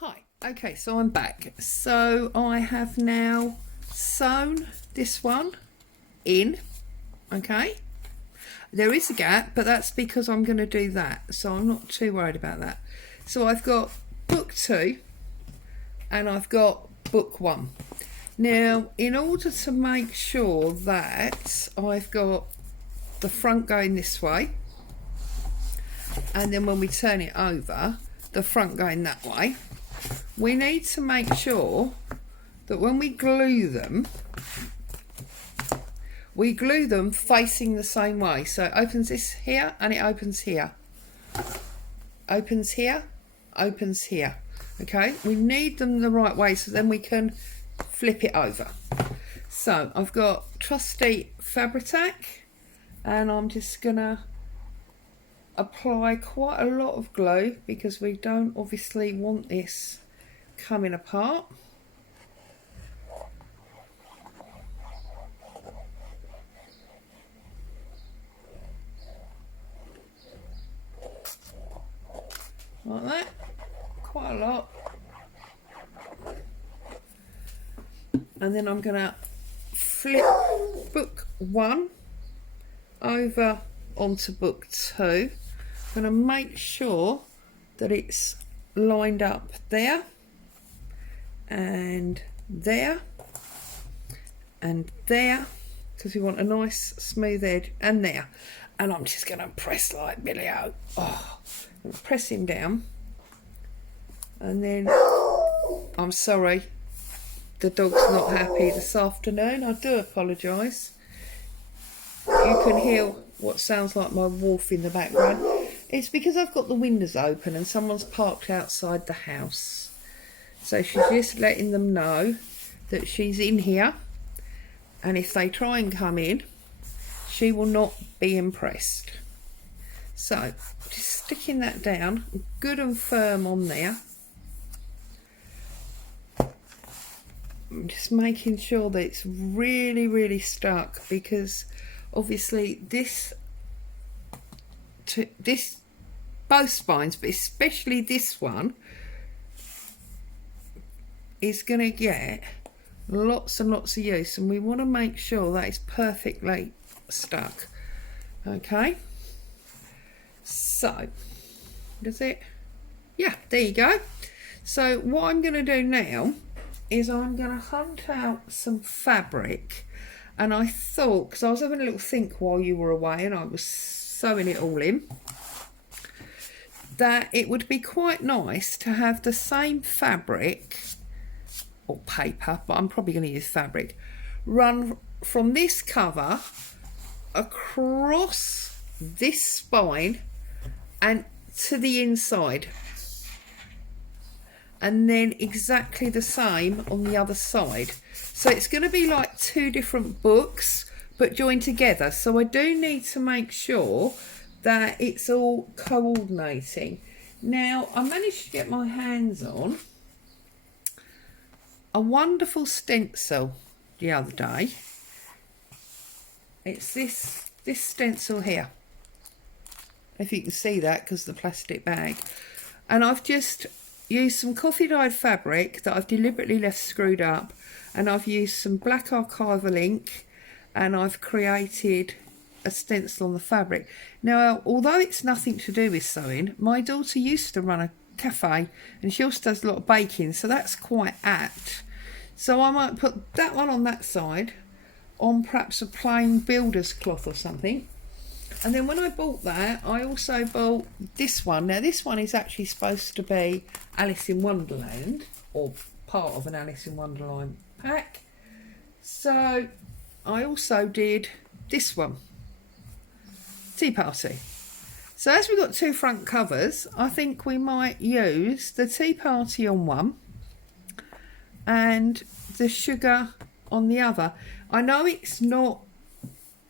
Hi, okay, so I'm back. So I have now sewn this one in, okay? There is a gap, but that's because I'm going to do that, so I'm not too worried about that. So I've got book 2 and I've got book 1. Now, in order to make sure that I've got the front going this way, and then when we turn it over, the front going that way, we need to make sure that when we glue them facing the same way. So it opens this here and it opens here. Opens here, opens here. Okay, we need them the right way so then we can flip it over. So I've got trusty Fabri-Tac and I'm just gonna apply quite a lot of glue because we don't obviously want this coming apart. Like that, quite a lot. And then I'm gonna flip book 1 over onto book 2. I'm gonna make sure that it's lined up there and there and there, because we want a nice smooth edge, and there. And I'm just going to press like Billy O. Oh, press him down. And then, I'm sorry, the dog's not happy this afternoon. I do apologise. You can hear what sounds like my wolf in the background. It's because I've got the windows open and someone's parked outside the house. So she's just letting them know that she's in here, and if they try and come in, she will not be impressed. So just sticking that down good and firm on there. I'm just making sure that it's really stuck, because obviously both spines, but especially this one, is going to get lots and lots of use, and we want to make sure that it's perfectly stuck. Okay, so does it? Yeah, there you go. So what I'm going to do now is I'm going to hunt out some fabric, and I thought, because I was having a little think while you were away and I was sewing it all in, that it would be quite nice to have the same fabric or paper, but I'm probably going to use fabric, run from this cover across this spine and to the inside, and then exactly the same on the other side. So it's going to be like 2 different books but joined together. So I do need to make sure that it's all coordinating. Now, I managed to get my hands on a wonderful stencil the other day. It's this stencil here, if you can see that because of the plastic bag, and I've just used some coffee dyed fabric that I've deliberately left screwed up, and I've used some black archival ink, and I've created a stencil on the fabric. Now, although it's nothing to do with sewing, my daughter used to run a cafe and she also does a lot of baking, so that's quite apt. So I might put that one on that side, on perhaps a plain builder's cloth or something. And then when I bought that, I also bought this one. Now this one is actually supposed to be Alice in Wonderland, or part of an Alice in Wonderland pack. So I also did this one, Tea Party. So as we've got 2 front covers, I think we might use the Tea Party on one and the sugar on the other. I know it's not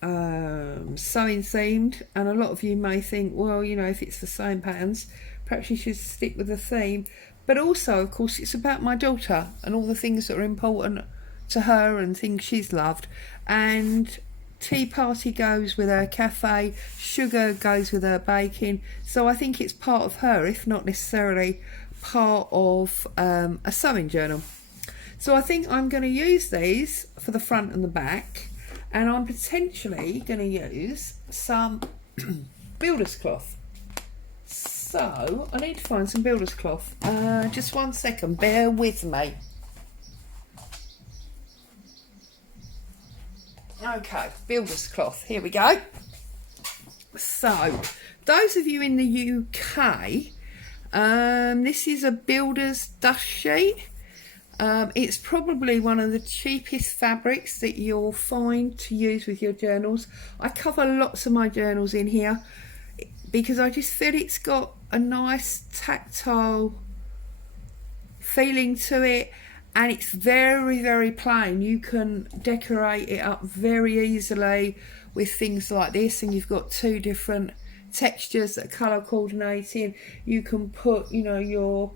sewing themed, and a lot of you may think, well, you know, if it's the same patterns, perhaps you should stick with the theme. But also, of course, it's about my daughter and all the things that are important to her and things she's loved. And Tea Party goes with her cafe, sugar goes with her baking. So I think it's part of her, if not necessarily part of a sewing journal. So I think I'm going to use these for the front and the back, and I'm potentially going to use some builder's cloth. So I need to find some builder's cloth. Just 1 second, bear with me. Okay, builder's cloth, here we go. So those of you in the UK, this is a builder's dust sheet. It's probably one of the cheapest fabrics that you'll find to use with your journals. I cover lots of my journals in here because I just feel it's got a nice tactile feeling to it, and it's very, very plain. You can decorate it up very easily with things like this, and you've got 2 different textures that are colour coordinating. You can put, you know, your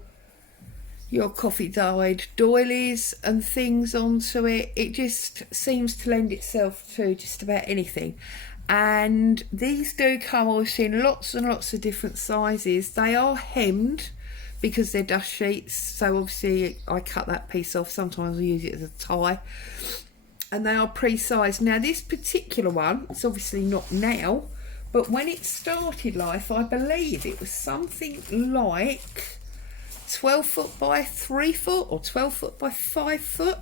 coffee dyed doilies and things onto it. It just seems to lend itself to just about anything. And these do come obviously in lots and lots of different sizes. They are hemmed because they're dust sheets, so obviously I cut that piece off. Sometimes I use it as a tie, and they are pre-sized. Now this particular one, it's obviously not now, but when it started life, I believe it was something like 12 foot by 3 foot or 12 foot by 5 foot.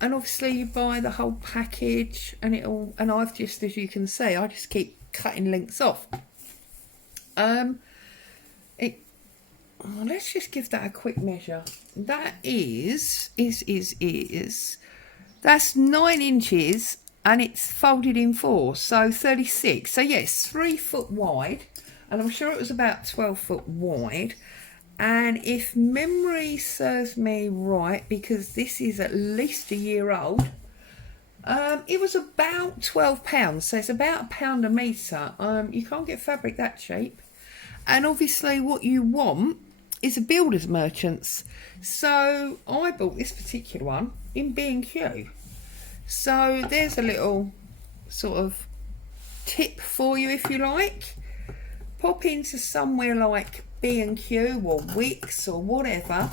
And obviously you buy the whole package, and I've just, as you can see, I just keep cutting lengths off. Let's just give that a quick measure. That that's 9 inches, and it's folded in 4, so 36. So yes, 3 foot wide, and I'm sure it was about 12 foot wide. And if memory serves me right, because this is at least a year old, it was about £12, so it's about £1 a metre. You can't get fabric that cheap. And obviously what you want is a builder's merchants. So I bought this particular one in B&Q. So there's a little sort of tip for you if you like. Pop into somewhere like B&Q or Wix or whatever,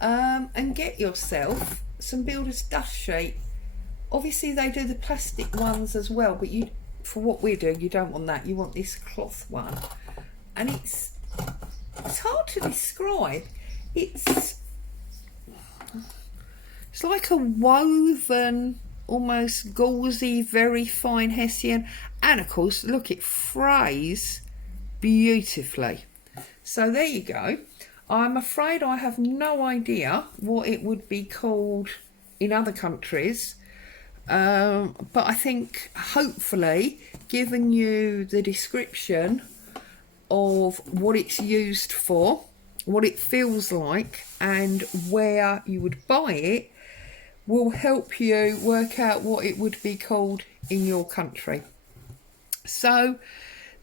and get yourself some builder's dust sheet. Obviously they do the plastic ones as well, but you, for what we're doing, you don't want that. You want this cloth one, and it's hard to describe. It's like a woven, almost gauzy, very fine hessian, and of course look, it frays beautifully. So there you go. I'm afraid I have no idea what it would be called in other countries, but I think hopefully giving you the description of what it's used for, what it feels like, and where you would buy it will help you work out what it would be called in your country. So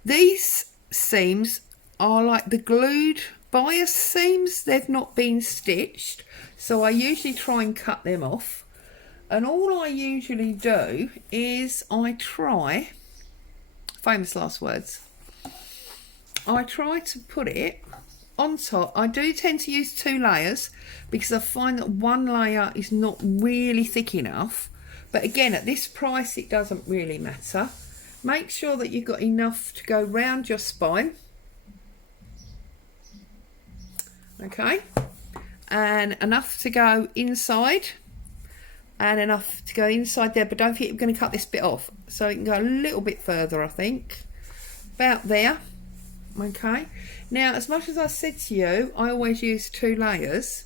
these seams are like the glued bias seams. They've not been stitched, so I usually try and cut them off, and all I usually do is I try, famous last words, I try to put it on top. I do tend to use 2 layers because I find that 1 layer is not really thick enough, but again, at this price it doesn't really matter. Make sure that you've got enough to go round your spine, okay, and enough to go inside, and enough to go inside there, but don't forget you're going to cut this bit off, so it can go a little bit further, I think, about there. Okay, now as much as I said to you, I always use 2 layers.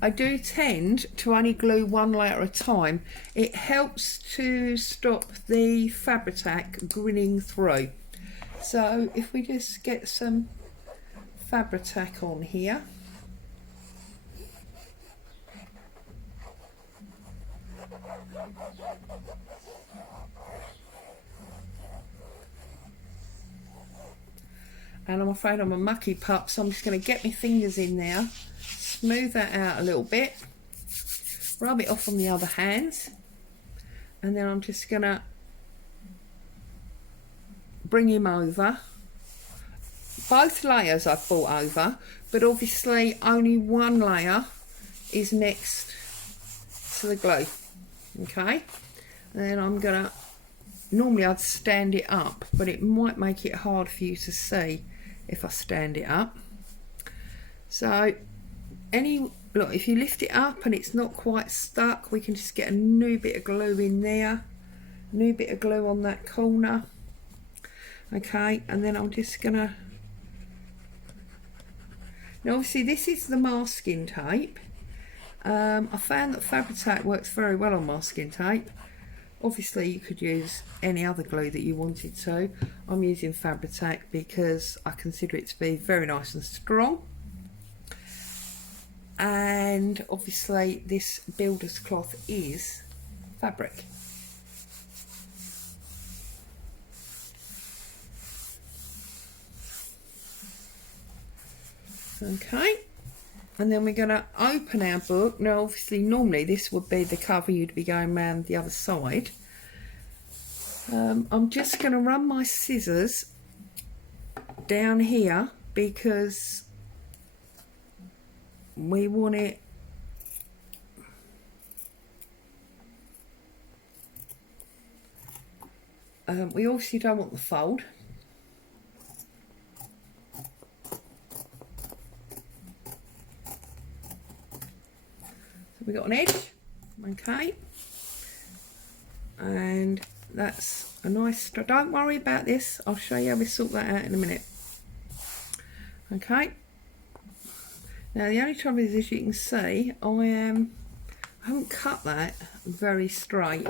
I do tend to only glue 1 layer at a time. It helps to stop the Fabri-Tac grinning through. So if we just get some Fabri-Tac on here. And I'm afraid I'm a mucky pup, so I'm just going to get my fingers in there, smooth that out a little bit, rub it off on the other hand, and then I'm just going to bring him over. both layers I've brought over, but obviously only one layer is next to the glue. Okay, and then I'm gonna, normally I'd stand it up, but it might make it hard for you to see if I stand it up. So look, if you lift it up and it's not quite stuck, we can just get a new bit of glue in there, new bit of glue on that corner. Okay, and then I'm just gonna, now obviously this is the masking tape. I found that Fabri-Tac works very well on masking tape. Obviously you could use any other glue that you wanted to. I'm using Fabri-Tac because I consider it to be very nice and strong. And obviously this builder's cloth is fabric. Okay, and then we're going to open our book. Now obviously normally this would be the cover, you'd be going around the other side. I'm just going to run my scissors down here because we want it we obviously don't want the fold. So we got an edge, okay, and that's a nice, don't worry about this, I'll show you how we sort that out in a minute. Okay, now the only trouble is, as you can see, I haven't cut that very straight,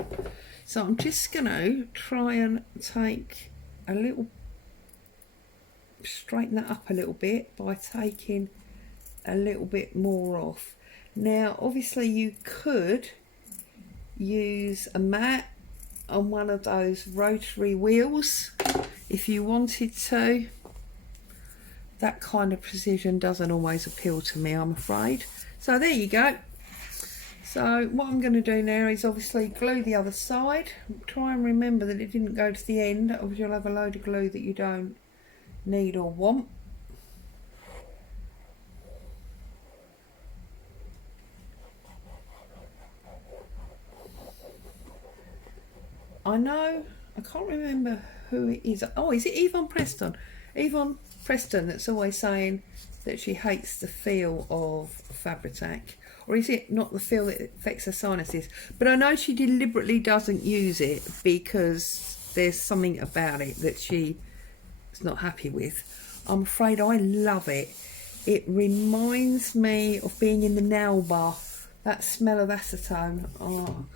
so I'm just going to try and take a little, straighten that up a little bit by taking a little bit more off. Now obviously you could use a mat on one of those rotary wheels if you wanted to. That kind of precision doesn't always appeal to me, I'm afraid. So there you go. So what I'm going to do now is obviously glue the other side. Try and remember that it didn't go to the end, or you'll have a load of glue that you don't need or want. I know, I can't remember who it is. Oh, is it Yvonne Preston? Yvonne Preston that's always saying that she hates the feel of Fabri-Tac. Or is it not the feel that affects her sinuses? But I know she deliberately doesn't use it because there's something about it that she is not happy with. I'm afraid I love it. It reminds me of being in the nail bar. That smell of acetone. Oh,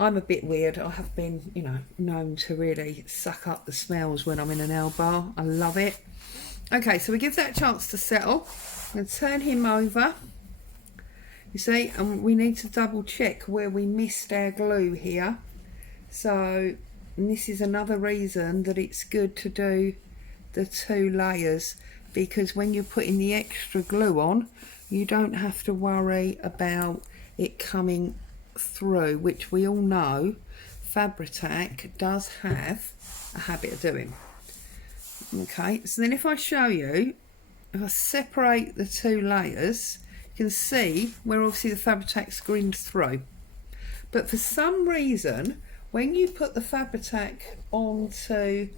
I'm a bit weird. I have been, you know, known to really suck up the smells when I'm in a nail bar. I love it. Okay, so we give that a chance to settle. I'm going to turn him over. You see, we need to double check where we missed our glue here. So this is another reason that it's good to do the 2 layers, because when you're putting the extra glue on, you don't have to worry about it coming through, which we all know Fabri-Tac does have a habit of doing. Okay, so then if I show you, if I separate the 2 layers, you can see where obviously the Fabri-Tac's grinned through. But for some reason, when you put the Fabri-Tac onto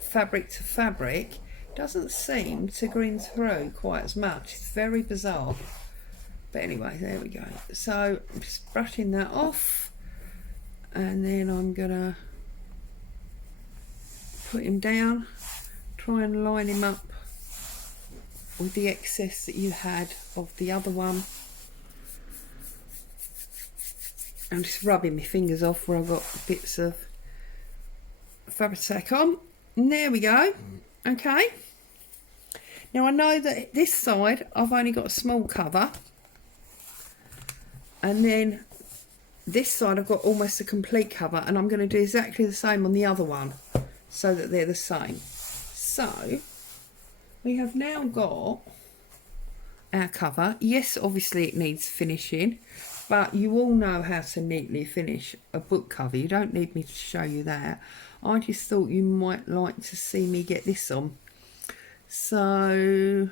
fabric to fabric, it doesn't seem to grin through quite as much. It's very bizarre. But anyway, there we go. So I'm just brushing that off, and then I'm gonna put him down, try and line him up with the excess that you had of the other one. I'm just rubbing my fingers off where I've got bits of Fabri-Tac on. And there we go. Okay. Now I know that this side I've only got a small cover, and then this side I've got almost a complete cover, and I'm going to do exactly the same on the other one so that they're the same. So we have now got our cover. Yes, obviously it needs finishing, but you all know how to neatly finish a book cover. You don't need me to show you that. I just thought you might like to see me get this on. So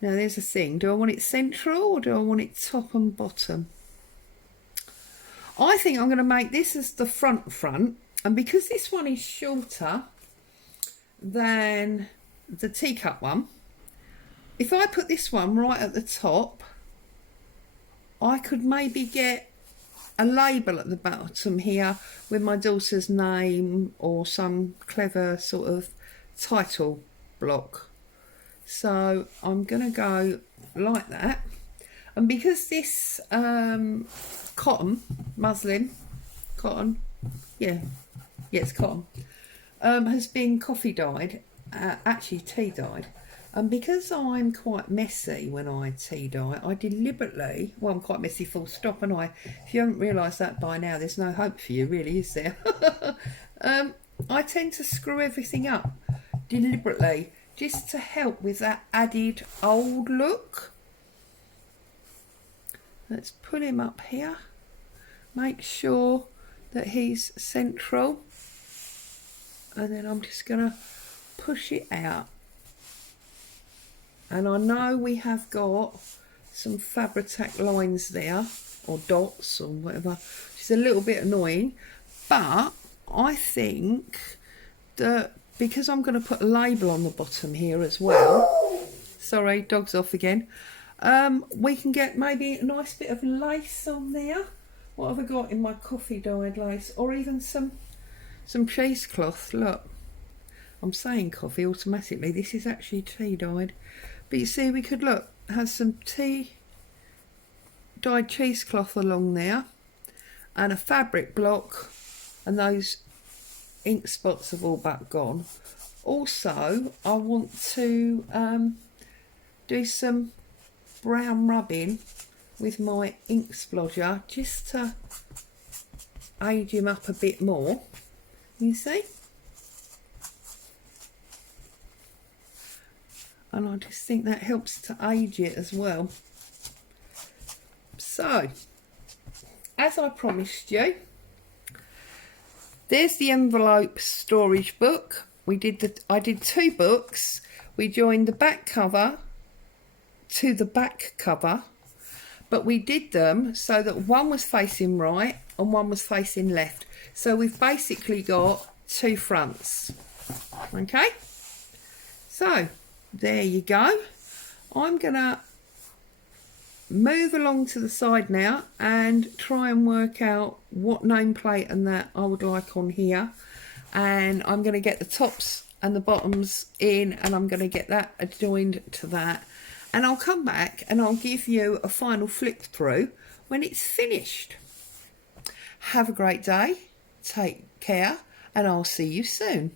now there's a thing. Do I want it central or do I want it top and bottom? I think I'm going to make this as the front. And because this one is shorter than the teacup one, if I put this one right at the top, I could maybe get a label at the bottom here with my daughter's name or some clever sort of title block. So I'm going to go like that. And because this cotton, it's cotton, has been coffee dyed, actually tea dyed. And because I'm quite messy when I tea dye, I deliberately, well, I'm quite messy full stop, and if you haven't realised that by now, there's no hope for you, really, is there? I tend to screw everything up deliberately, just to help with that added old look. Let's put him up here. Make sure that he's central. And then I'm just going to push it out. And I know we have got some Fabri-Tac lines there, or dots or whatever, which is a little bit annoying. But I think that because I'm going to put a label on the bottom here as well, sorry, dog's off again, we can get maybe a nice bit of lace on there. What have I got in my coffee dyed lace? Or even some cheesecloth. Look, I'm saying coffee automatically. This is actually tea dyed. But you see, we could have some tea dyed cheesecloth along there and a fabric block, and those ink spots have all but gone. Also, I want to do some brown rubbing with my ink splodger just to age him up a bit more. You see? And I just think that helps to age it as well. So, as I promised you, there's the envelope storage book. I did 2 books. We joined the back cover to the back cover, but we did them so that one was facing right and one was facing left. So we've basically got 2 fronts. Okay? So, there you go. I'm going to move along to the side now and try and work out what nameplate and that I would like on here. And I'm going to get the tops and the bottoms in, and I'm going to get that adjoined to that. And I'll come back and I'll give you a final flick through when it's finished. Have a great day. Take care, and I'll see you soon.